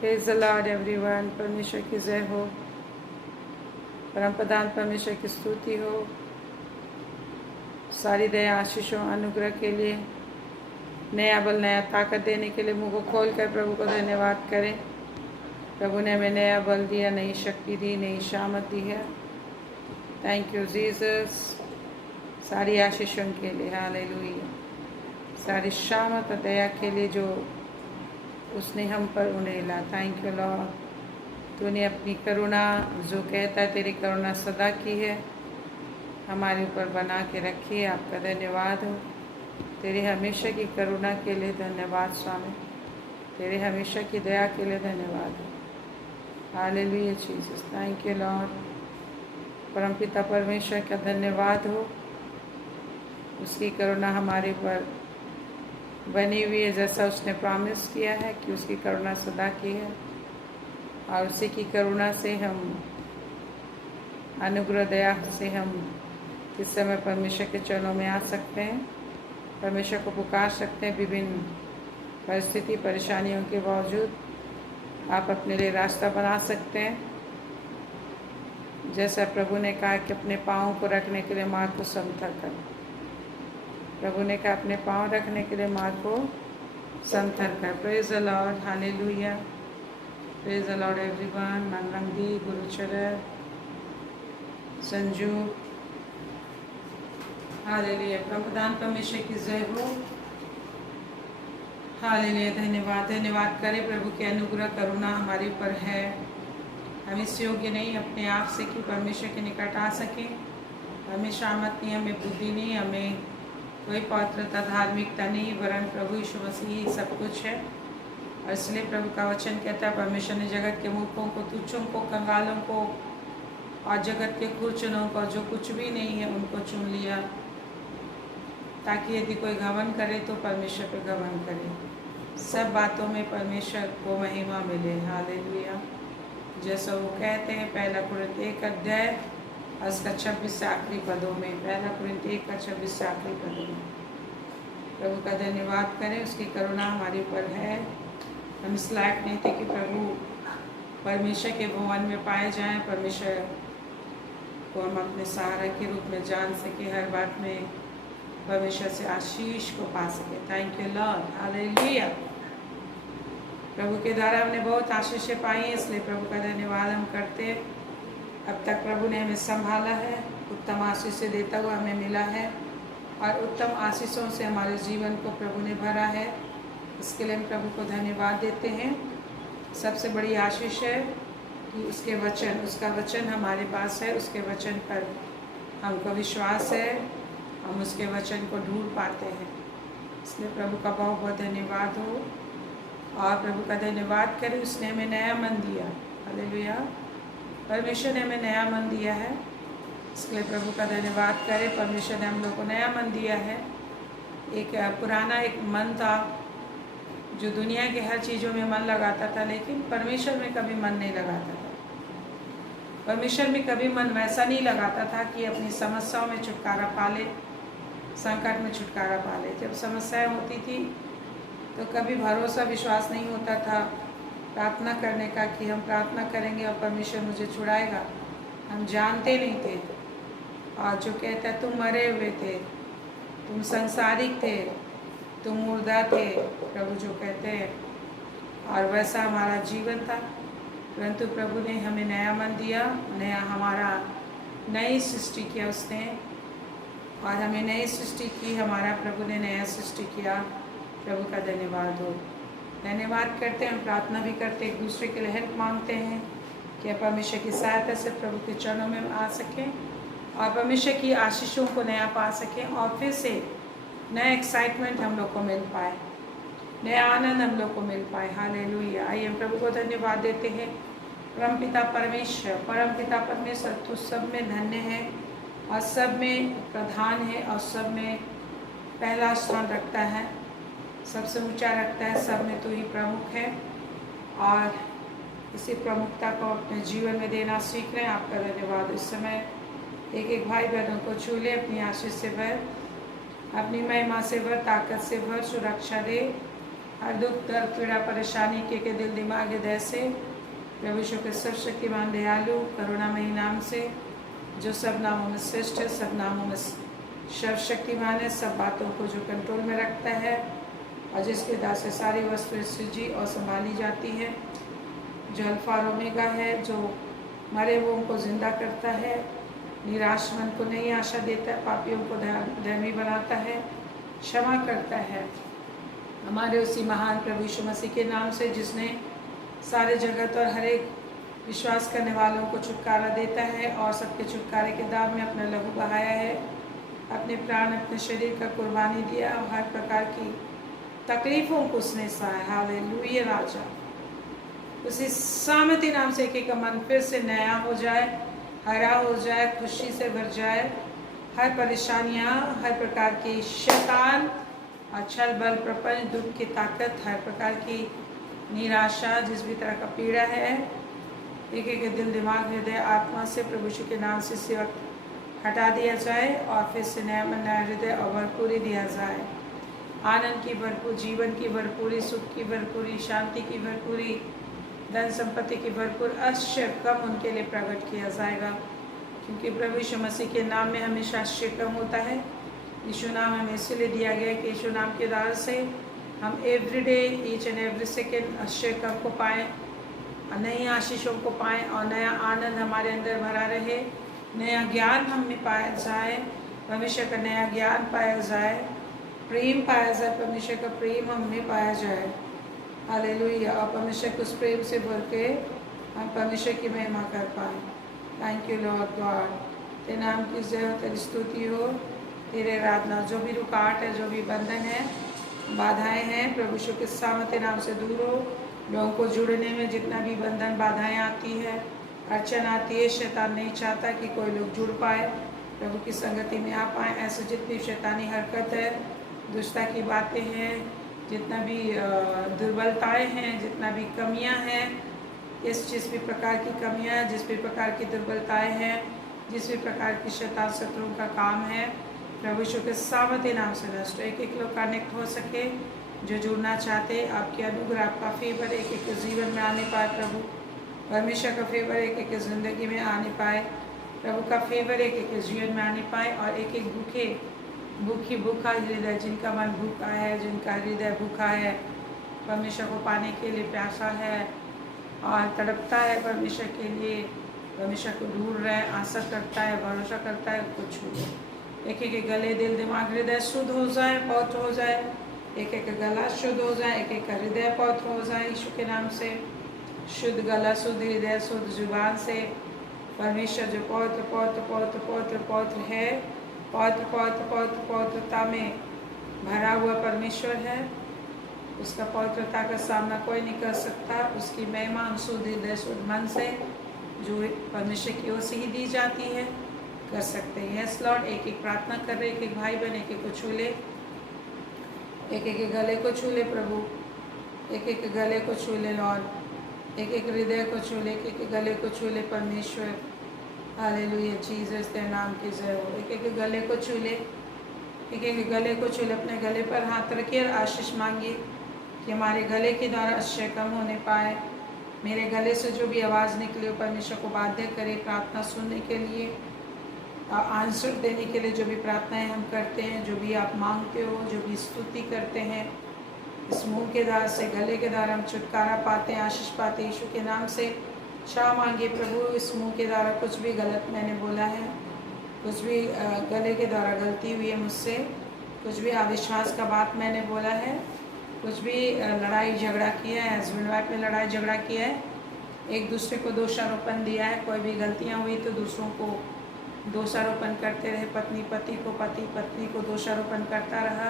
Praise the Lord everyone. परमेश्वर की जय हो, परम प्रधान परमेश्वर की स्तुति हो। सारी दया आशीषों अनुग्रह के लिए, नया बल नया ताकत देने के लिए मुँह को खोल कर प्रभु को धन्यवाद करें। प्रभु ने हमें नया बल दिया, नई शक्ति दी, नई शामत दी है। Thank you Jesus. सारी आशीषों के लिए हालेलुया। सारी शामत और दया के लिए जो उसने हम पर उड़ेला। Thank you Lord. तूने अपनी करुणा, जो कहता है तेरी करुणा सदा की है, हमारे ऊपर बना के रखी है। आपका धन्यवाद हो। तेरी हमेशा की करुणा के लिए धन्यवाद स्वामी। तेरे हमेशा की दया के लिए धन्यवाद हो। Hallelujah Jesus. Thank you Lord. परमपिता परमेश्वर का धन्यवाद हो। उसकी करुणा हमारे ऊपर बनी हुई है, जैसा उसने प्रॉमिस किया है कि उसकी करुणा सदा की है। और उसी की करुणा से हम, अनुग्रह दया से हम इस समय परमेश्वर के चरणों में आ सकते हैं, परमेश्वर को पुकार सकते हैं। विभिन्न परिस्थिति परेशानियों के बावजूद आप अपने लिए रास्ता बना सकते हैं। जैसा प्रभु ने कहा कि अपने पाँव को रखने के लिए मार्ग को समतल करो। प्रभु ने कहा अपने पाँव रखने के लिए मार्ग को समतल कर। Praise the Lord, hallelujah. Praise the Lord everyone. Manrangi, Gurcharan, Sanju, hallelujah. प्रभुदान परमेश्वर की जय हो। हालेलुया। धन्यवाद। धन्यवाद करें प्रभु के अनुग्रह करुणा हमारे ऊपर है। हम इस योग्य नहीं अपने आप से कि परमेश्वर के निकट आ सकें। हमें शामत नहीं, हमें बुद्धि नहीं, हमें कोई पात्रता धार्मिकता नहीं, वरन प्रभु यीशु मसीह ही सब कुछ है। और इसलिए प्रभु का वचन कहता है परमेश्वर ने जगत के मूर्खों को, तुच्छों को, कंगालों को और जगत के कुचनों को, जो कुछ भी नहीं है, उनको चुन लिया, ताकि यदि कोई घमंड करे तो परमेश्वर पे घमंड करे। सब बातों में परमेश्वर को महिमा मिले। हालेलुया। जैसा वो कहते हैं पहला कुरिन्थ 1 अध्याय और उसका 26 से आखिरी पदों में, पहला कुरिन्थ 1 का 26 से आखिरी पदों में। प्रभु का धन्यवाद करें। उसकी करुणा हमारे ऊपर है। हम इस लायक नहीं थे कि प्रभु परमेश्वर के भवन में पाए जाएं। परमेश्वर को हम अपने सहारा के रूप में जान सके, हर बात में परमेश्वर से आशीष को पा सके। Thank you Lord, hallelujah. प्रभु के द्वारा हमने बहुत आशीषें पाई हैं, इसलिए प्रभु का धन्यवाद हम करते। अब तक प्रभु ने हमें संभाला है, उत्तम आशीषें देता हुआ हमें मिला है, और उत्तम आशीषों से हमारे जीवन को प्रभु ने भरा है। इसके लिए हम प्रभु को धन्यवाद देते हैं। सबसे बड़ी आशीष है कि उसके वचन, उसका वचन हमारे पास है। उसके वचन पर हमको विश्वास है, हम उसके वचन को ढूंढ पाते हैं। इसलिए प्रभु का बहुत बहुत धन्यवाद हो। और प्रभु का धन्यवाद करें, उसने हमें नया मन दिया। हालेलुया। परमेश्वर ने हमें नया मन दिया है, इसके लिए प्रभु का धन्यवाद करें। परमेश्वर ने हम लोग को नया मन दिया है। एक पुराना एक मन था जो दुनिया के हर चीज़ों में मन लगाता था, लेकिन परमेश्वर में कभी मन नहीं लगाता था। परमेश्वर में कभी मन वैसा नहीं लगाता था कि अपनी समस्याओं में छुटकारा पाले, संकट में छुटकारा पाले। जब समस्याएं होती थी तो कभी भरोसा विश्वास नहीं होता था प्रार्थना करने का कि हम प्रार्थना करेंगे और परमेश्वर मुझे छुड़ाएगा। हम जानते नहीं थे। और जो कहता है तुम मरे हुए थे, तुम संसारिक थे, तुम मुर्दा थे, प्रभु जो कहते हैं, और वैसा हमारा जीवन था। परंतु प्रभु ने हमें नया मन दिया, नया हमारा नई सृष्टि किया उसने, और हमें नई सृष्टि की, हमारा प्रभु ने नया सृष्टि किया। प्रभु का धन्यवाद हो। धन्यवाद करते हैं, हम प्रार्थना भी करते हैं, एक दूसरे के लिए हेल्प मांगते हैं कि परमेश्वर की सहायता से प्रभु के चरणों में आ सकें और परमेश्वर की आशीषों को नया पा सकें, और फिर से नया एक्साइटमेंट हम लोग को मिल पाए, नया आनंद हम लोग को मिल पाए। हालेलुया। आइए हम प्रभु को धन्यवाद देते हैं। परमपिता परमेश्वर, परमपिता परमेश्वर तो सब में धन्य है और सब में प्रधान है और सब में पहला स्थान रखता है, सबसे ऊंचा रखता है, सब में तो ही प्रमुख है। और इसी प्रमुखता को अपने जीवन में देना सीख रहे हैं। आपका धन्यवाद। इस समय एक एक भाई बहनों को छू ले, अपनी आशीष से भर, अपनी महिमा से भर, ताकत से भर, सुरक्षा दे, हर दुख दर्द पीड़ा परेशानी के दिल दिमाग हृदय से प्रभु यीशु के सर्वशक्तिमान दयालु करुणामयी नाम से, जो सब नामों में श्रेष्ठ है, सब नामों में सर्वशक्तिमान है, सब बातों को जो कंट्रोल में रखता है और जिसके दास से सारी वस्तुएं सृजी और संभाली जाती है, जो अल्फा और ओमेगा है, जो मरे हुओं को जिंदा करता है, निराश मन को नई आशा देता है, पापियों को धर्मी बनाता है, क्षमा करता है, हमारे उसी महान प्रभु यीशु मसीह के नाम से, जिसने सारे जगत और हर एक विश्वास करने वालों को छुटकारा देता है और सबके छुटकारे के दाम में अपना लहू बहाया है, अपने प्राण अपने शरीर का कुर्बानी दिया और हर प्रकार की तकलीफ़ों को उसने सहा। हालेलुया राजा, उसी सामर्थी नाम से एक मन फिर से नया हो जाए, हरा हो जाए, खुशी से भर जाए, हर परेशानियाँ, हर प्रकार की शैतान और छल बल प्रपंच दुख की ताकत, हर प्रकार की निराशा, जिस भी तरह का पीड़ा है, एक एक दिल दिमाग हृदय आत्मा से प्रभु यीशु के नाम से इसी वक्त हटा दिया जाए और फिर से नया मन नया हृदय और भरपूरी दिया जाए। आनंद की भरपूर, जीवन की भरपूरी, सुख की भरपूरी, शांति की भरपूरी, धन संपत्ति की भरपूर आश्चर्य कम उनके लिए प्रकट किया जाएगा, क्योंकि प्रभु यीशु मसीह के नाम में हमेशा आश्चर्य कम होता है। यीशु नाम हमें इसलिए दिया गया कि यीशु नाम के द्वारा से हम everyday each and every second आश्चर्य कम को पाएँ, नई आशीषों को पाएँ और नया आनंद हमारे अंदर भरा रहे, नया ज्ञान हम में पाया जाए, परमेश्वर का नया ज्ञान पाया जाए, प्रेम पाया जाए, परमेश्वर का प्रेम हम में पाया जाए। हालेलुया, और परमेश्वर को उस प्रेम से भर के हम परमेश्वर की महिमा कर पाएँ। थैंक यू लॉर्ड गॉड, तेरे नाम की जय हो, तेरी स्तुति हो, तेरे आराधना। जो भी रुकावट है, जो भी बंधन है, बाधाएं हैं, प्रभु यीशु के सामर्थ्य नाम से दूर हो। लोगों को जुड़ने में जितना भी बंधन बाधाएं आती है, अड़चन आती है, शैतान नहीं चाहता कि कोई लोग जुड़ पाए, प्रभु की संगति में आ पाए। ऐसे जितनी शैतानी हरकत है, दुष्टता की बातें हैं, जितना भी दुर्बलताएं हैं, जितना भी कमियां हैं, जिस भी प्रकार की कमियां, जिस भी प्रकार की दुर्बलताएं हैं, जिस भी प्रकार की शैतान शत्रुओं का काम है, प्रभु यीशु के सामर्थ्य नाम से नष्ट। एक एक लोग कनेक्ट हो सके जो जुड़ना चाहते, आपके अनुग्रह, आपका फेवर एक एक जीवन में आने पाए प्रभु, परमेश्वर का फेवर एक एक ज़िंदगी में आने पाए, प्रभु का फेवर एक एक जीवन में आने पाए, और एक एक भूखा हृदय, जिनका मन भूखा है, जिनका हृदय भूखा है, परमेश्वर को पाने के लिए प्यासा है और तड़पता है परमेश्वर के लिए, परमेश्वर को ढूंढ रहा है, आशा करता है, भरोसा करता है, कुछ हो। एक एक गले दिल दिमाग हृदय शुद्ध हो जाए, पवित्र हो जाए, एक एक गला शुद्ध हो जाए, एक एक हृदय पवित्र हो जाए यीशु के नाम से। शुद्ध गला, शुद्ध हृदय, शुद्ध जुबान से परमेश्वर जो पवित्र पवित्र पवित्र पवित्र पवित्र है, पवित्र पवित्र पवित्र पवित्रता में भरा हुआ परमेश्वर है, उसका पवित्रता का सामना कोई नहीं कर सकता। उसकी महिमा शुद्ध हृदय शुद्ध मन से जो परमेश्वर की ओर से ही दी जाती है कर सकते हैं। यस लॉर्ड, एक एक प्रार्थना कर रहे, एक एक भाई बहन एक एक को छू ले, एक एक गले को छू ले प्रभु, एक एक गले को छू ले लॉर्ड, एक एक हृदय को छू ले, एक एक गले को छू ले परमेश्वर। हालेलुया, जीसस तेरे नाम की जय हो। एक एक गले को छू ले, एक एक गले को छू ले, अपने गले पर हाथ रखिए और आशीष मांगिए कि हमारे गले के द्वारा आश्चर्य कम होने पाए। मेरे गले से जो भी आवाज़ निकले परमेश्वर को बाध्य करे प्रार्थना सुनने के लिए, आंसर देने के लिए। जो भी प्रार्थनाएं हम करते हैं, जो भी आप मांगते हो, जो भी स्तुति करते हैं, इस मुंह के द्वारा से, गले के द्वारा हम छुटकारा पाते हैं, आशीष पाते हैं। यीशु के नाम से क्षमा मांगिए प्रभु, इस मुंह के द्वारा कुछ भी गलत मैंने बोला है, कुछ भी गले के द्वारा गलती हुई है मुझसे, कुछ भी अविश्वास का बात मैंने बोला है, कुछ भी लड़ाई झगड़ा किया है, हस्बैंड वाइफ में लड़ाई झगड़ा किया है, एक दूसरे को दोषारोपण दिया है, कोई भी गलतियाँ हुई तो दूसरों को दोषारोपण करते रहे, पत्नी पति को, पति पत्नी को दोषारोपण करता रहा,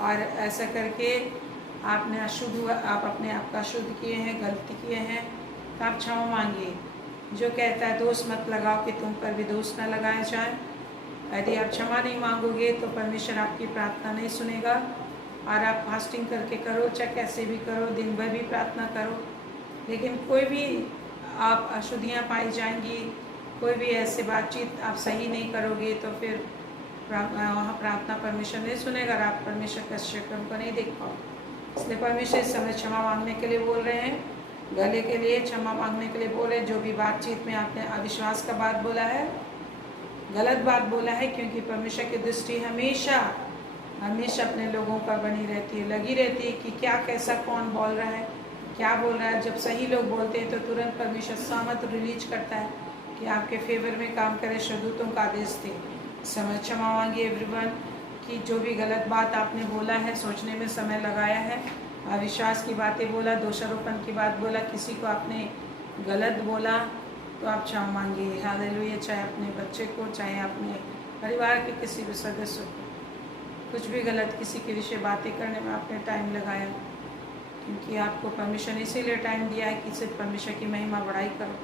और ऐसा करके आपने अशुद्ध हुआ, आप अपने आप का शुद्ध किए हैं, गलती किए हैं, तो आप क्षमा मांगिए। जो कहता है दोष मत लगाओ कि तुम पर भी दोष न लगाया जाए, यदि आप क्षमा नहीं मांगोगे तो परमेश्वर आपकी प्रार्थना नहीं सुनेगा। और आप फास्टिंग करके करो, चाहे कैसे भी करो, दिन भर भी प्रार्थना करो, लेकिन कोई भी आप अशुद्धियाँ पाई जाएंगी, कोई भी ऐसी बातचीत आप सही नहीं करोगे तो फिर वहाँ प्रार्थना परमेश्वर नहीं सुनेगा और आप परमेश्वर के आश्चर्य को नहीं देख पाओ। इसलिए परमेश्वर इस समय क्षमा मांगने के लिए बोल रहे हैं, गले के लिए क्षमा मांगने के लिए बोल रहे हैं। जो भी बातचीत में आपने अविश्वास का बात बोला है, गलत बात बोला है, क्योंकि परमेश्वर की दृष्टि हमेशा हमेशा अपने लोगों पर बनी रहती है, लगी रहती है कि क्या कैसा कौन बोल रहा है, क्या बोल रहा है। जब सही लोग बोलते हैं तो तुरंत परमेश्वर सामत रिलीज करता है कि आपके फेवर में काम करे, शदूतों का आदेश थे। समय क्षमा मांगिए एवरीवन कि जो भी गलत बात आपने बोला है, सोचने में समय लगाया है, अविश्वास की बातें बोला, दोषारोपण की बात बोला, किसी को आपने गलत बोला, तो आप क्षमा मांगिए। हालेलुया। चाहे अपने बच्चे को, चाहे अपने परिवार के किसी भी सदस्य को, कुछ भी गलत किसी के विषय बातें करने में आपने टाइम लगाया, क्योंकि आपको परमिशन इसीलिए टाइम दिया है कि सिर्फ परमेश्वर की महिमा बढ़ाई करो।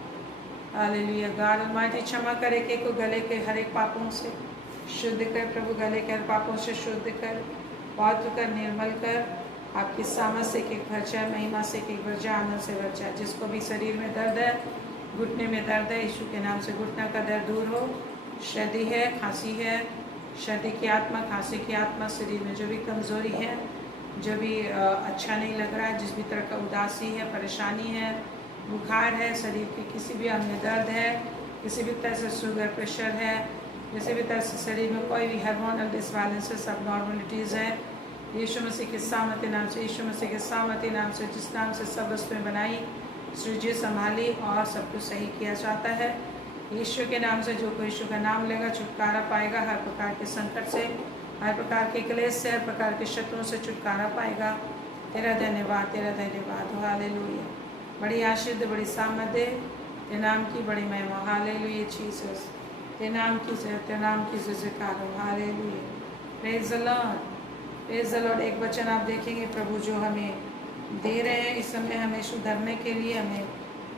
हालेलुया। गॉड ऑलमाइटी क्षमा करे के को गले के हर एक पापों से शुद्ध कर प्रभु, गले के हर पापों से शुद्ध कर, पवित्र कर, निर्मल कर। आपकी सामर्थ से एक भर जाए, महिमा से एक भर जाए, आनंद से भर जाए। जिसको भी शरीर में दर्द है, घुटने में दर्द है, यीशु के नाम से घुटना का दर्द दूर हो। सर्दी है, खांसी है, सर्दी की आत्मा, खांसी की आत्मा, शरीर में जो भी कमज़ोरी है, जो भी अच्छा नहीं लग रहा है, जिस भी तरह का उदासी है, परेशानी है, बुखार है, शरीर के किसी भी अंग में दर्द है, किसी भी तरह से शुगर प्रेशर है, किसी भी तरह से शरीर में कोई भी हार्मोनल डिसबैलेंसेस, अबनॉर्मलिटीज़ है, यीशु मसीह के सामर्थ्य नाम से, यीशु मसीह के सामर्थ्य नाम से, जिस नाम से सब वस्तुएं बनाई, सृजी, संभाली और सब कुछ सही किया जाता है। यीशु के नाम से जो कोई यीशु का नाम लेगा छुटकारा पाएगा, हर प्रकार के संकट से, हर प्रकार के क्लेश से, हर प्रकार के शत्रुओं से छुटकारा पाएगा। तेरा धन्यवाद, तेरा धन्यवाद। हालेलुया। बड़ी आशीष, बड़ी सामर्थ, तेरे नाम की बड़ी महिमा। हालेलुया जीसस, तेरे नाम की जय, तेरे नाम की जयकार हो। Hallelujah. Praise the Lord, praise the Lord. एक वचन आप देखेंगे प्रभु जो हमें दे रहे हैं इस समय, हमें सुधरने के लिए, हमें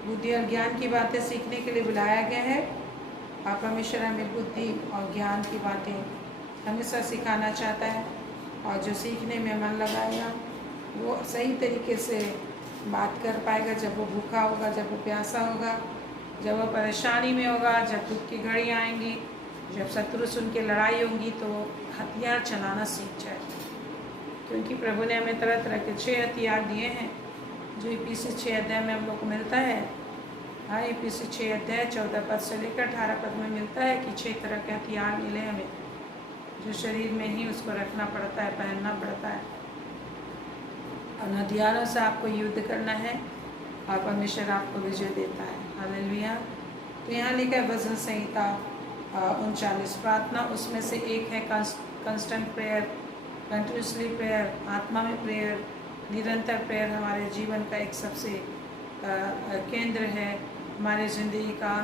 बुद्धि और ज्ञान की बातें सीखने के लिए बुलाया गया है। और परमेश्वर हमें बुद्धि और ज्ञान की बातें हमेशा सिखाना चाहता है, और जो सीखने में मन लगाएगा वो सही तरीके से बात कर पाएगा। जब वो भूखा होगा, जब वो प्यासा होगा, जब वो परेशानी में होगा, जब दुख की घड़ी आएंगी, जब शत्रु से उनकी लड़ाई होंगी, तो हथियार चलाना सीख जाए। क्योंकि प्रभु ने हमें तरह तरह के 6 हथियार दिए हैं, जो इफिसी 6 अध्याय में हम लोग को मिलता है। हाँ, इफिसी 6 अध्याय 14 पद से लेकर 18 पद में मिलता है कि 6 तरह के हथियार मिले हमें, जो शरीर में ही उसको रखना पड़ता है, पहनना पड़ता है। उन हथियारों से आपको युद्ध करना है और परमेश्वर आपको विजय देता है। हालेलुया। तो यहाँ लिखा है भजन संहिता 39 प्रार्थना, उसमें से एक है कंस्टेंट प्रेयर, कंटिन्यूसली प्रेयर, आत्मा में प्रेयर, निरंतर प्रेयर हमारे जीवन का एक सबसे केंद्र है। हमारे ज़िंदगी का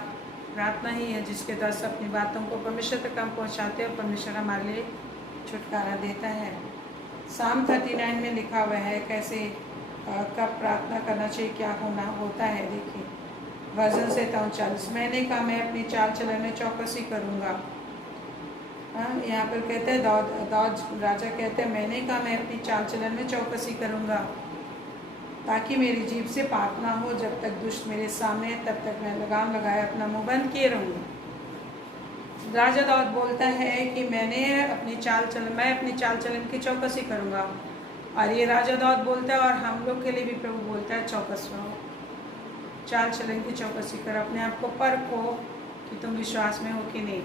प्रार्थना ही है जिसके द्वारा से अपनी बातों को परमेश्वर तक हम पहुँचाते हैं और परमेश्वर हमारे लिए छुटकारा देता है। साम 39 में लिखा हुआ है कैसे कब प्रार्थना करना चाहिए, क्या होता है। देखिए भजन से 39, मैंने कहा मैं अपनी चाल चलन में चौकसी करूँगा। हाँ, यहाँ पर कहते हैं दाऊद राजा कहते हैं मैंने कहा मैं अपनी चाल चलन में चौकसी करूँगा, ताकि मेरी जीभ से पाप ना हो। जब तक दुष्ट मेरे सामने है तब तक मैं लगाम लगाए अपना मुँह बंद किए रहूँगा। राजा दाऊद बोलता है कि मैं अपनी चाल चलन की चौकसी करूँगा। और ये राजा दाऊद बोलता है, और हम लोग के लिए भी प्रभु बोलता है चौकस रहो, चाल चलन की चौकसी करो, अपने आप को परखो कि तुम विश्वास में हो कि नहीं।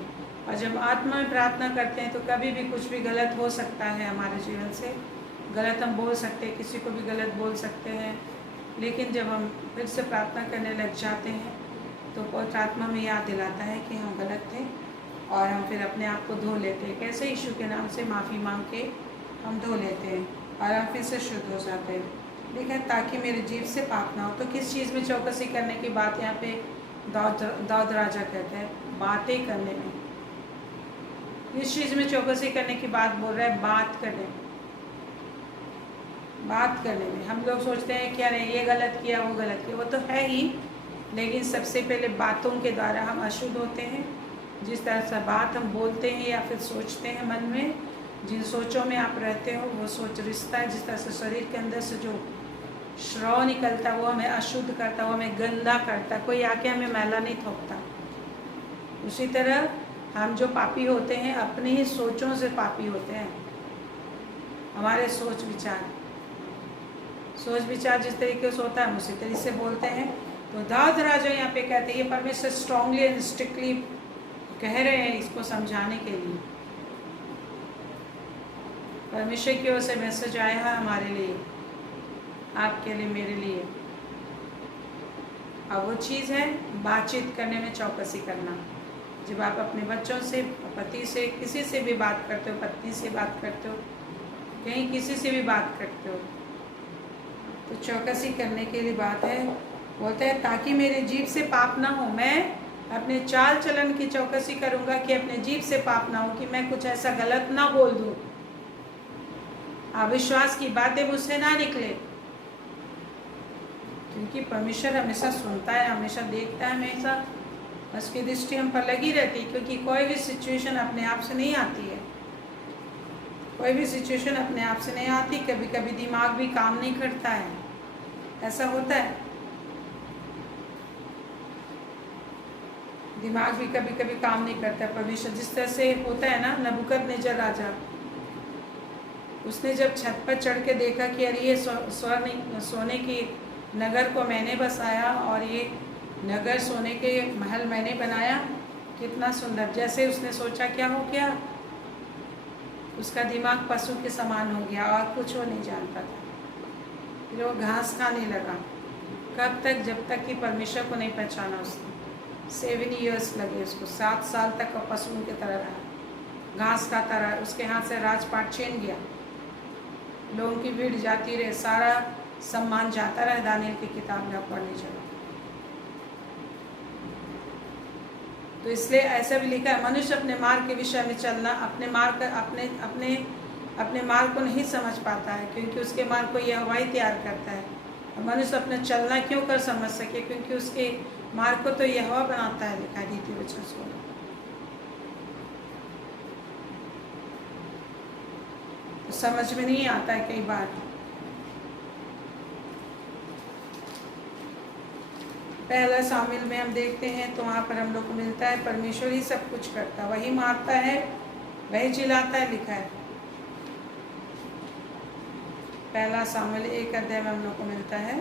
और जब आत्मा में प्रार्थना करते हैं तो कभी भी कुछ भी गलत हो सकता है हमारे जीवन से, गलत हम बोल सकते हैं, किसी को भी गलत बोल सकते हैं। लेकिन जब हम फिर से प्रार्थना करने लग जाते हैं तो पवित्र आत्मा में याद दिलाता है कि हम गलत थे, और हम फिर अपने आप को धो लेते हैं। कैसे यीशु के नाम से माफ़ी मांग के हम धो लेते हैं और हम फिर से शुद्ध हो जाते हैं। लेकिन ताकि मेरी जीभ से पाप ना हो। तो किस चीज़ में चौकसी करने की बात यहाँ पे दाऊद राजा कहते हैं? बातें करने में। इस चीज़ में चौकसी करने की बात बोल रहा है, बात करने में। हम लोग सोचते हैं कि अरे ये गलत किया, वो गलत किया, वो तो है ही, लेकिन सबसे पहले बातों के द्वारा हम अशुद्ध होते हैं। जिस तरह से बात हम बोलते हैं या फिर सोचते हैं मन में, जिन सोचों में आप रहते हो वो सोच रिश्ता है। जिस तरह से शरीर के अंदर से जो श्राव निकलता है वो हमें अशुद्ध करता, वो हमें गंदा करता, कोई आके हमें मैला नहीं थोपता। उसी तरह हम जो पापी होते हैं अपनी ही सोचों से पापी होते हैं। हमारे सोच विचार सोच विचार जिस तरीके से होता है हम उसी तरीके से बोलते हैं। तो दाऊद राजा यहाँ पे कहते हैं, ये परमेश्वर स्ट्रांगली एंड स्ट्रिक्टली कह रहे हैं इसको समझाने के लिए। परमेश्वर की ओर से मैसेज आया है हमारे लिए, आपके लिए, मेरे लिए। अब वो चीज़ है बातचीत करने में चौकसी करना। जब आप अपने बच्चों से, पति से, किसी से भी बात करते हो, पत्नी से बात करते हो, कहीं किसी से भी बात करते हो, तो चौकसी करने के लिए बात है। बोलते हैं ताकि मेरे जीभ से पाप ना हो। मैं अपने चाल चलन की चौकसी करूँगा कि अपने जीभ से पाप ना हो, कि मैं कुछ ऐसा गलत ना बोल दूँ, अविश्वास की बातें मुझसे ना निकले। क्योंकि परमेश्वर हमेशा सुनता है, हमेशा देखता है, हमेशा उसकी दृष्टि हम पर लगी रहती है। क्योंकि कोई भी सिचुएशन अपने आप से नहीं आती है, कोई भी सिचुएशन अपने आप से नहीं आती। कभी कभी दिमाग भी काम नहीं करता है, ऐसा होता है। दिमाग भी कभी कभी काम नहीं करता है। परमेश्वर जिस तरह से होता है ना, नबूकदनेस्सर राजा, उसने जब छत पर चढ़ के देखा कि अरे ये सोने की नगर को मैंने बसाया और ये नगर सोने के महल मैंने बनाया, कितना सुंदर। जैसे उसने सोचा क्या हो गया, उसका दिमाग पशु के समान हो गया और कुछ वो नहीं जानता था। फिर वो घास खाने लगा। कब तक? जब तक कि परमेश्वर को नहीं पहचाना उसने। 7 ईयर्स लगे उसको, 7 साल तक वो पशुओं की तरह रहा, घास खाता रहा। उसके हाथ से राजपाट छीन गया, लोगों की भीड़ जाती रहे, सारा सम्मान जाता रहा। दानियल की किताब में आप पढ़ने चलो तो इसलिए ऐसा भी लिखा है, मनुष्य अपने मार्ग के विषय में चलना, अपने मार्ग को नहीं समझ पाता है, क्योंकि उसके मार्ग को यहोवा ही तैयार करता है। मनुष्य अपना चलना क्यों कर समझ सके, क्योंकि उसके मार्ग को तो यहोवा बनाता है, लिखा है 2 तो समझ में नहीं आता है कई बार। पहला शामिल में हम देखते हैं तो वहाँ पर हम लोग को मिलता है परमेश्वर ही सब कुछ करता है, वही मारता है, वही चिल्लाता है, लिखा है। पहला शामिल 1 अध्याय में हम लोग को मिलता है।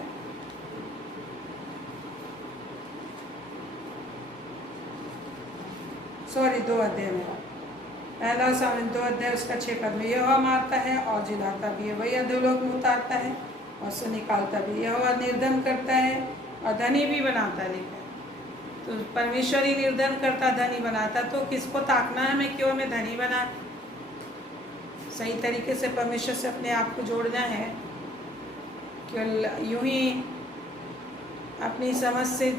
सॉरी 2 अध्याय में। पहला शामिल 2 अध्याय उसका 6 पद में, यहोवा मारता है और जिलाता भी है, वही अधोलोक में उतारता है और से निकालता भी। यहोवा निर्धन करता है और धनी भी बनाता है, लिखा है। तो परमेश्वर ही निर्धन करता, धनी बनाता। तो किसको ताकना है हमें, क्यों हमें धनी बना? सही तरीके से परमेश्वर से अपने आप को जोड़ना है। केवल यूं ही अपनी समझ से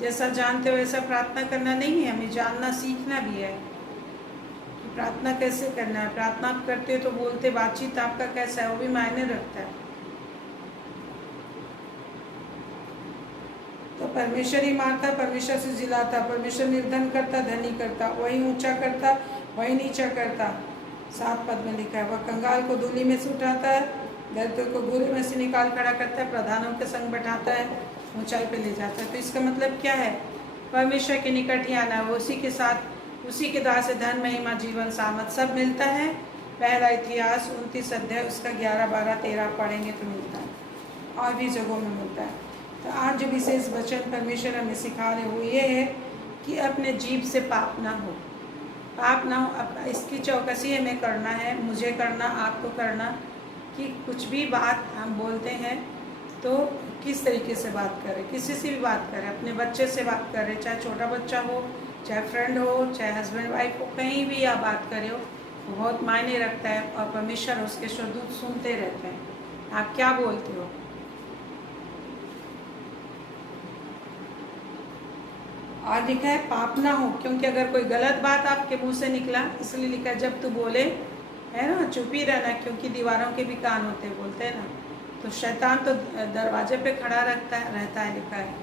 जैसा जानते हो वैसा प्रार्थना करना नहीं है, हमें जानना सीखना भी है कि प्रार्थना कैसे करना है। प्रार्थना आप करते हो तो बोलते बातचीत आपका कैसा है, वो भी मायने रखता है। तो परमेश्वर ही मारता, परमेश्वर से जिलाता, परमेश्वर निर्धन करता, धनी करता, वही ऊंचा करता, वही नीचा करता। 7 पद में लिखा है, वह कंगाल को धूलि में से उठाता है, दरिद्र को बुरे में से निकाल खड़ा करता है, प्रधानों के संग बैठाता है, ऊंचाई पे ले जाता है। तो इसका मतलब क्या है? परमेश्वर के निकट ही आना है, उसी के साथ, उसी के द्वारा से धन, महिमा, जीवन, सामर्थ सब मिलता है। पहला इतिहास 29 अध्याय उसका 11, 12, 13 पढ़ेंगे तो मिलता है, और भी जगहों में मिलता है। तो आज जो विशेष वचन परमेश्वर हमें सिखा रहे हो ये है कि अपने जीभ से पाप ना हो, पाप ना हो। इसकी चौकसी हमें करना है, मुझे करना, आपको करना, कि कुछ भी बात हम बोलते हैं तो किस तरीके से बात करें, किसी से भी बात करें, अपने बच्चे से बात करें, चाहे छोटा बच्चा हो, चाहे फ्रेंड हो, चाहे हस्बैंड वाइफ हो, कहीं भी आप बात करें हो, बहुत मायने रखता है। और परमेश्वर उसके स्वदूत सुनते रहते हैं आप क्या बोलते हो। और लिखा है पाप ना हो, क्योंकि अगर कोई गलत बात आपके मुंह से निकला, इसलिए लिखा है जब तू बोले, है ना, चुप ही रहना, क्योंकि दीवारों के भी कान होते हैं, बोलते हैं ना। तो शैतान तो दरवाजे पे खड़ा रहता है, लिखा है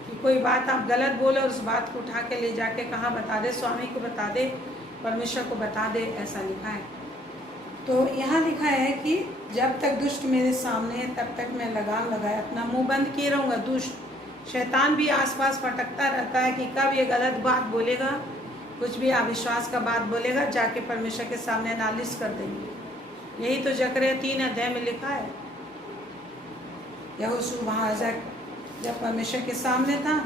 कि कोई बात आप गलत बोले और उस बात को उठा के ले जाके कहाँ बता दे, स्वामी को बता दे, परमेश्वर को बता दे, ऐसा लिखा है। तो यहाँ लिखा है कि जब तक दुष्ट मेरे सामने है तब तक मैं लगाम लगाए अपना मुंह बंद किए रहूँगा। दुष्ट शैतान भी आसपास भटकता रहता है कि कब ये गलत बात बोलेगा, कुछ भी अविश्वास का बात बोलेगा, जाके परमेश्वर के सामने नालिश कर देंगे। यही तो जकरिया 3 अध्याय में लिखा है। यहोशू वहाँ जब परमेश्वर के सामने था,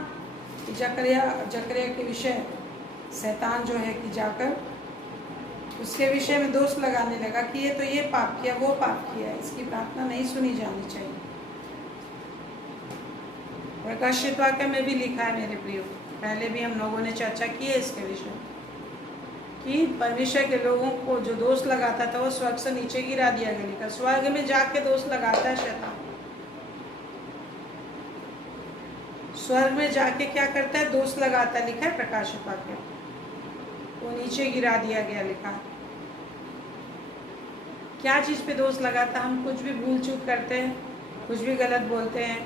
कि जकरिया के विषय शैतान जो है कि जाकर उसके विषय में दोष लगाने लगा कि ये पाप किया, वो पाप किया, इसकी प्रार्थना नहीं सुनी जानी चाहिए। प्रकाशित वाक्य में भी लिखा है मेरे प्रियो, पहले भी हम लोगों ने चर्चा की है इसके विषय कि परमेश्वर के लोगों को जो दोष लगाता था वो स्वर्ग से नीचे गिरा दिया गया। लिखा स्वर्ग में जाके दोष लगाता है शैतान, स्वर्ग में जाके क्या करता है, दोष लगाता है। लिखा है प्रकाशित वाक्य, वो नीचे गिरा दिया गया। लिखा क्या चीज़ पे दोष लगाता? हम कुछ भी भूल चूक करते हैं, कुछ भी गलत बोलते हैं